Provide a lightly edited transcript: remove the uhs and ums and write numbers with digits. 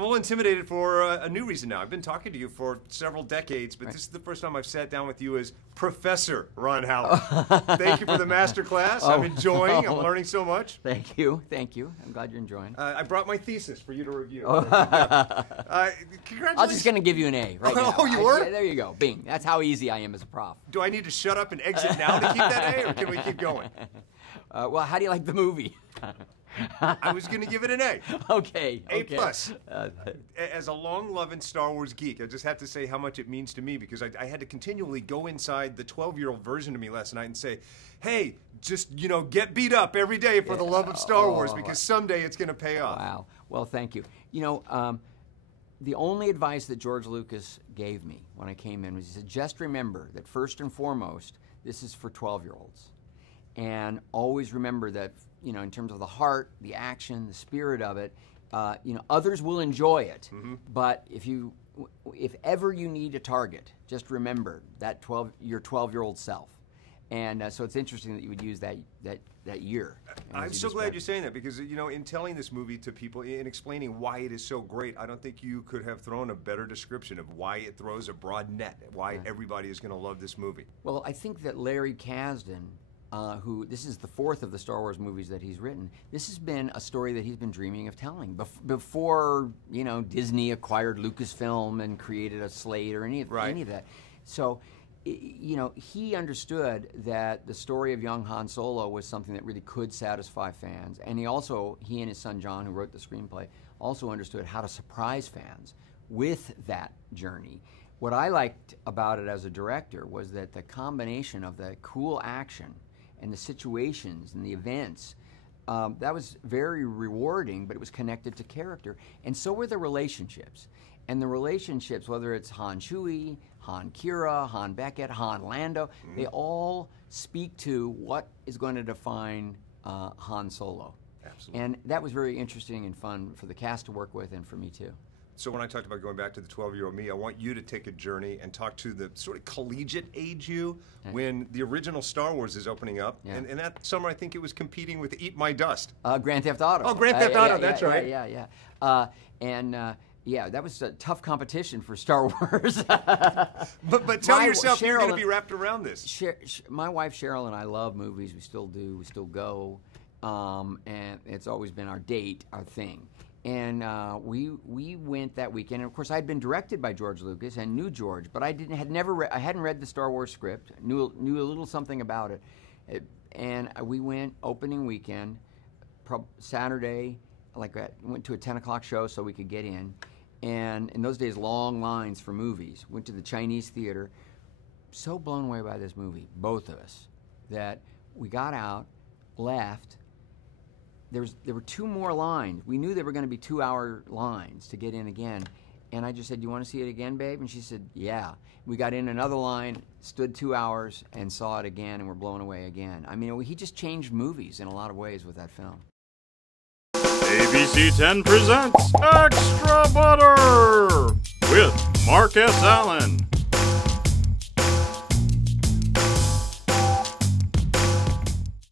I'm a little intimidated for a new reason now. I've been talking to you for several decades, but Right. this is the first time I've sat down with you as Professor Ron Howard. Thank you for the master class. I'm enjoying. I'm learning so much. Thank you. Thank you. I'm glad you're enjoying. I brought my thesis for you to review. Congratulations. I'm just going to give you an A right now. Oh, you were? Yeah, there you go. Bing. That's how easy I am as a prof. Do I need to shut up and exit now to keep that A, or can we keep going? Well, how do you like the movie? I was going to give it an A. Okay. A okay. plus. As a long-loving Star Wars geek, I just have to say how much it means to me, because I had to continually go inside the 12-year-old version of me last night and say, hey, just, get beat up every day for the love of Star Wars, because someday it's going to pay off. Wow. Well, thank you. The only advice that George Lucas gave me when I came in was, he said, just remember that first and foremost, this is for 12-year-olds. And always remember that, in terms of the heart, the action, the spirit of it, others will enjoy it. Mm-hmm. But if ever you need a target, just remember that your 12-year-old self. And so it's interesting that you would use that year. I'm so glad you're saying that, because, in telling this movie to people, in explaining why it is so great, I don't think you could have thrown a better description of why it throws a broad net, why everybody is going to love this movie. Well, I think that Larry Kasdan, who, this is the fourth of the Star Wars movies that he's written, this has been a story that he's been dreaming of telling before, Disney acquired Lucasfilm and created a slate or any of that. So, he understood that the story of young Han Solo was something that really could satisfy fans. And he and his son John, who wrote the screenplay, also understood how to surprise fans with that journey. What I liked about it as a director was that the combination of the cool action and the situations and the events, that was very rewarding, but it was connected to character. And so were the relationships. And the relationships, whether it's Han Chewie, Han Kira, Han Beckett, Han Lando, they all speak to what is going to define Han Solo. Absolutely. And that was very interesting and fun for the cast to work with, and for me too. So when I talked about going back to the 12-year-old me, I want you to take a journey and talk to the sort of collegiate age you when the original Star Wars is opening up. Yeah. And that summer, I think it was competing with Eat My Dust. Grand Theft Auto. Oh, Grand Theft Auto, that's right. Yeah, that was a tough competition for Star Wars. but tell yourself you're going to be wrapped around this. My wife Cheryl and I love movies. We still do. We still go. And it's always been our date, our thing. And we went that weekend. And of course, I'd been directed by George Lucas and knew George, but I hadn't read the Star Wars script. Knew a little something about it. And we went opening weekend, Saturday. Went to a 10 o'clock show so we could get in. And in those days, long lines for movies. Went to the Chinese theater. So blown away by this movie, both of us, that we got out, left. There were two more lines. We knew they were going to be 2-hour lines to get in again. And I just said, "You want to see it again, babe?" And she said, "Yeah." We got in another line, stood 2 hours, and saw it again, and were blown away again. I mean, he just changed movies in a lot of ways with that film. ABC 10 presents Extra Butter with Mark S. Allen.